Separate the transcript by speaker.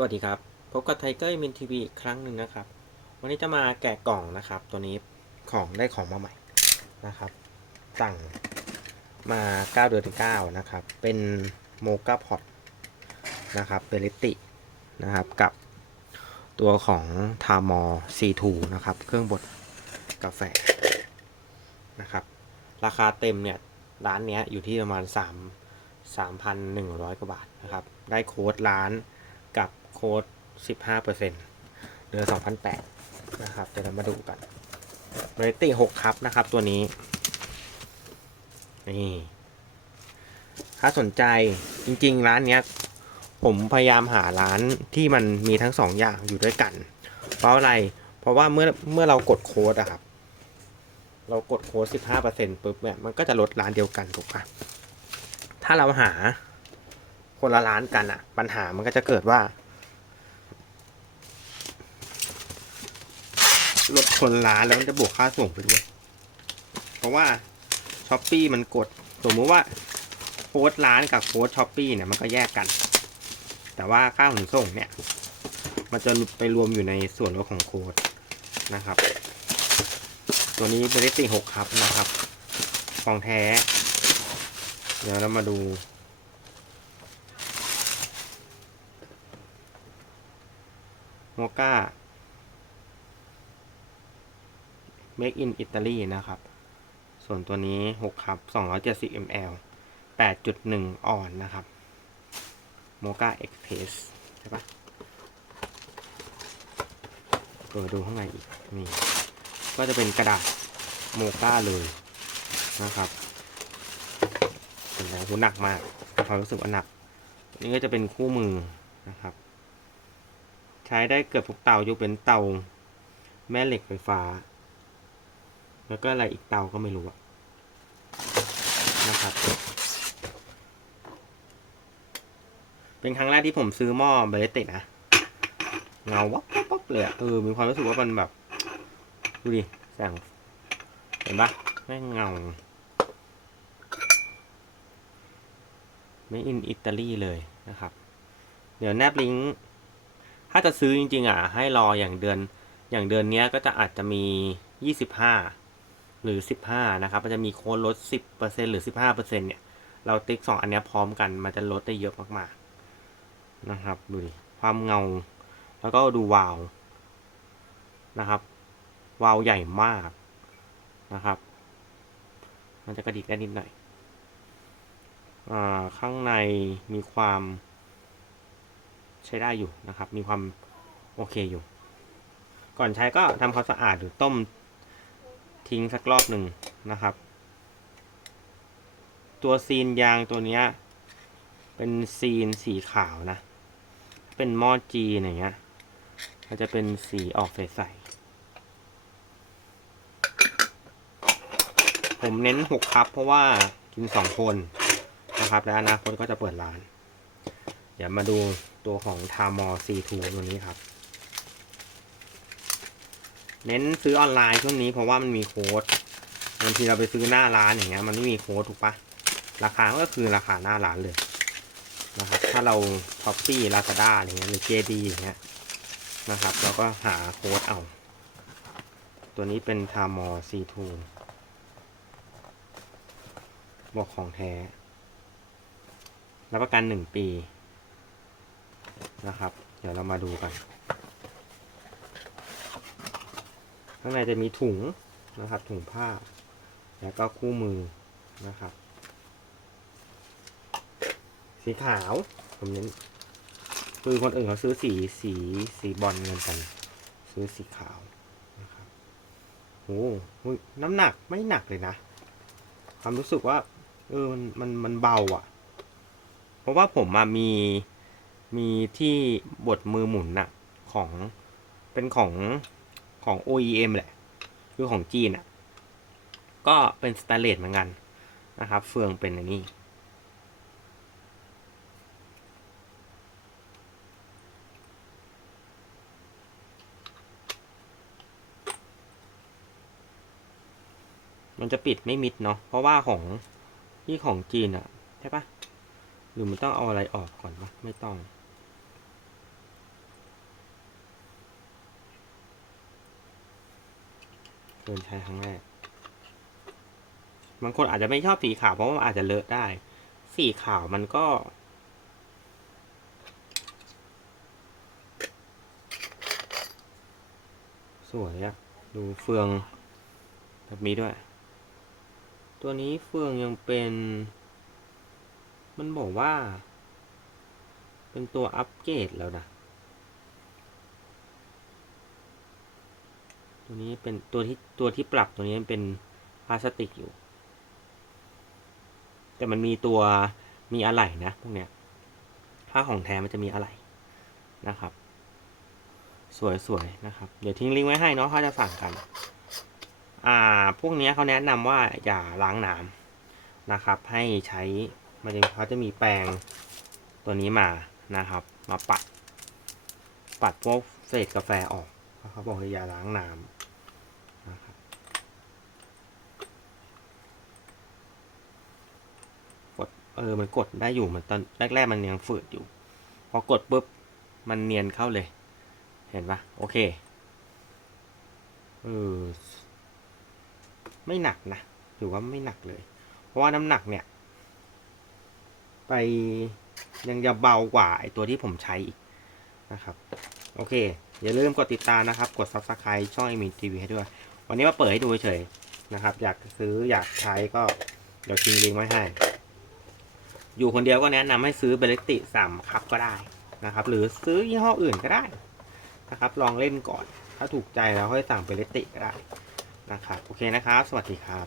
Speaker 1: สวัสดีครับ พบกับไทเกอร์มินทีวีอีกครั้งหนึ่งนะครับ วันนี้จะมาแกะกล่องนะครับ ตัวนี้ของได้ของมาใหม่นะครับ สั่งมา9เดือนที่9นะครับ เป็นโมกาพอตนะครับเบลิตินะครับกับตัวของทามอ C2 นะครับ เครื่องบดกาแฟนะครับ ราคาเต็มเนี่ย ร้านเนี้ยอยู่ที่ประมาณ 3 3,100 กว่าบาทนะครับ ได้โค้ดร้าน โค้ด15%เหลือ2,008นะครับเดี๋ยวเรามาดูกันเรตติ้6ครับนะครับตัวนี้ นี่ ถ้าสนใจจริง ๆ ร้านเนี้ย ผมพยายามหาร้านที่มันมีทั้งสองอย่างอยู่ด้วยกัน เพราะอะไร เพราะว่าเมื่อเมื่อเรากดโค้ดอะครับ เรากดโค้ด15%ปุ๊บเนี่ยมันก็จะลดร้านเดียวกันถูกปะถ้าเราหาคนละร้านกันอะปัญหามันก็จะเกิดว่า ลดคนร้านแล้วมันจะบวกค่าส่งไปด้วย เพราะว่าช้อปปีมันกด สมมุติว่าโค้ดร้านกับโค้ดช้อปปีเนี่ยมันก็แยกกัน แต่ว่าค่าขนส่งเนี่ย มันจะไปรวมอยู่ในส่วนลดของโค้ดนะครับ ตัวนี้เบรติหกครับนะครับของแท้ เดี๋ยวเรามาดูโมกา Make in Italy นะครับ ส่วนตัวนี้6ครับ270 ml 8.1อ่อนนะครับโมกา Express ใช่ปะเปิดดูข้างในอีก นี่ ก็จะเป็นกระดาษโมกาเลยนะครับเห็นไหมหูหนักมากมีความรู้สึกว่าหนัก นี่ก็จะเป็นคู่มือนะครับ ใช้ได้เกือบทุกเตายกเป็นเตาแม่เหล็กไฟฟ้า แล้วก็อะไรอีกเตาก็ไม่รู้อะนะครับ เป็นครั้งแรกที่ผมซื้อหม้อเบลติกนะ เงาวับวับวับเลยอะเออ มีความรู้สึกว่ามันแบบ ดูดิแสงเห็นปะแม่งเงา ไม่อินอิตาลีเลยนะครับ เดี๋ยวแนบลิงก์ ถ้าจะซื้อจริงๆอะ ให้รออย่างเดือน อย่างเดือนนี้ก็จะอาจจะมี25ห หรือ 15 นะครับ มันจะมีโค้ดลด 10%หรือ 15%เนี่ย เราติ๊ก 2 อันนี้พร้อมกัน มันจะลดได้เยอะมากๆ นะครับ ดูดิ ความเงา แล้วก็ดูวาว นะครับ วาวใหญ่มาก นะครับ มันจะกระดิกได้นิดหน่อย อ่า ข้างในมีความใช้ได้อยู่นะครับ มีความโอเคอยู่ ก่อนใช้ก็ทำความสะอาดหรือต้ม ทิ้งสักรอบหนึ่งนะครับ ตัวซีนยางตัวเนี้ยเป็นซีนสีขาวนะ เป็นหม้อจีนอย่างเงี้ยมันจะเป็นสีออกใสๆผมเน้นหกครับ เพราะว่ากินสองคนนะครับ และอนาคตก็จะเปิดร้าน เดี๋ยวมาดูตัวของทามอ C2 ตัวนี้ครับ เน้นซื้อออนไลน์ช่วงนี้เพราะว่ามันมีโค้ดบางทีเราไปซื้อหน้าร้านอย่างเงี้ยมันไม่มีโค้ดถูกปะราคาก็คือราคาหน้าร้านเลยนะครับถ้าเราช้อปปี้ลาซาด้าอะไรเงี้ยหรือ JD อย่างเงี้ยนะครับ เราก็หาโค้ดเอา ตัวนี้เป็นทามอ C2 บอกของแท้ รับประกันหนึ่งปีนะครับ เดี๋ยวเรามาดูกัน ข้างในจะมีถุงนะครับ ถุงผ้า แล้วก็คู่มือนะครับ สีขาวผมเน้นคือคนอื่นเขาซื้อสีสีสีบอลเงินกัน ซื้อสีขาวนะครับโอ้โหน้ำหนักไม่หนักเลยนะความรู้สึกว่า เออมันมันมันเบาอะ่ะ เพราะว่าผมมามีมีที่บดมือหมุนน่ะ ของเป็นของ ของ OEM แหละ คือของจีนอะ ก็เป็นสแตนเลสเหมือนกันนะครับ เฟืองเป็นอย่างนี้ มันจะปิดไม่มิดเนาะ เพราะว่าของที่ของจีนอะ ใช่ปะหรือมันต้องเอาอะไรออกก่อนปะไม่ต้อง ดินใช้ครั้งแรก บางคนอาจจะไม่ชอบสีขาวเพราะว่าอาจจะเลอะได้ สีขาวมันก็ สวยอะดูเฟืองแบบนี้ด้วย ตัวนี้เฟืองยังเป็น มันบอกว่า เป็นตัวอัปเกรดแล้วนะ ตัวนี้เป็นตัวที่ตัวที่ปรับตัวนี้มันเป็นพลาสติกอยู่ แต่มันมีตัวมีอะไหล่นะพวกเนี้ยถ้าของแท้มันจะมีอะไหล่นะครับ สวยๆนะครับ เดี๋ยวทิ้งลิงก์ไว้ให้เนาะเขาจะสั่งกัน อ่า พวกเนี้ยเขาแนะนำว่าอย่าล้างน้ำนะครับ ให้ใช้มันจะเขาจะมีแปรงตัวนี้มานะครับ มาปัด ปัดพวกเศษกาแฟออก เขาบอกว่าอย่าล้างน้ำนะครับกดเออมันกดได้อยู่มันตอนแรกๆมันยังฝืดอยู่ พอกดปุ๊บมันเนียนเข้าเลย เห็นปะโอเคเออไม่หนักนะถือว่าไม่หนักเลย เพราะว่าน้ำหนักเนี่ย ไปยังจะเบากว่าไอตัวที่ผมใช้อีกนะครับ โอเค อย่าลืมกดติดตามนะครับ กด subscribe ช่องมีทีวีให้ด้วย วันนี้มาเปิดให้ดูเฉยๆนะครับ อยากซื้ออยากใช้ก็เดี๋ยวทิ้งลิงก์ไว้ให้ อยู่คนเดียวก็แนะนำให้ซื้อเบลติสามครับก็ได้นะครับ หรือซื้อยี่ห้ออื่นก็ได้นะครับ ลองเล่นก่อน ถ้าถูกใจแล้วค่อยสั่งเบลติก็ได้นะครับ โอเคนะครับ สวัสดีครับ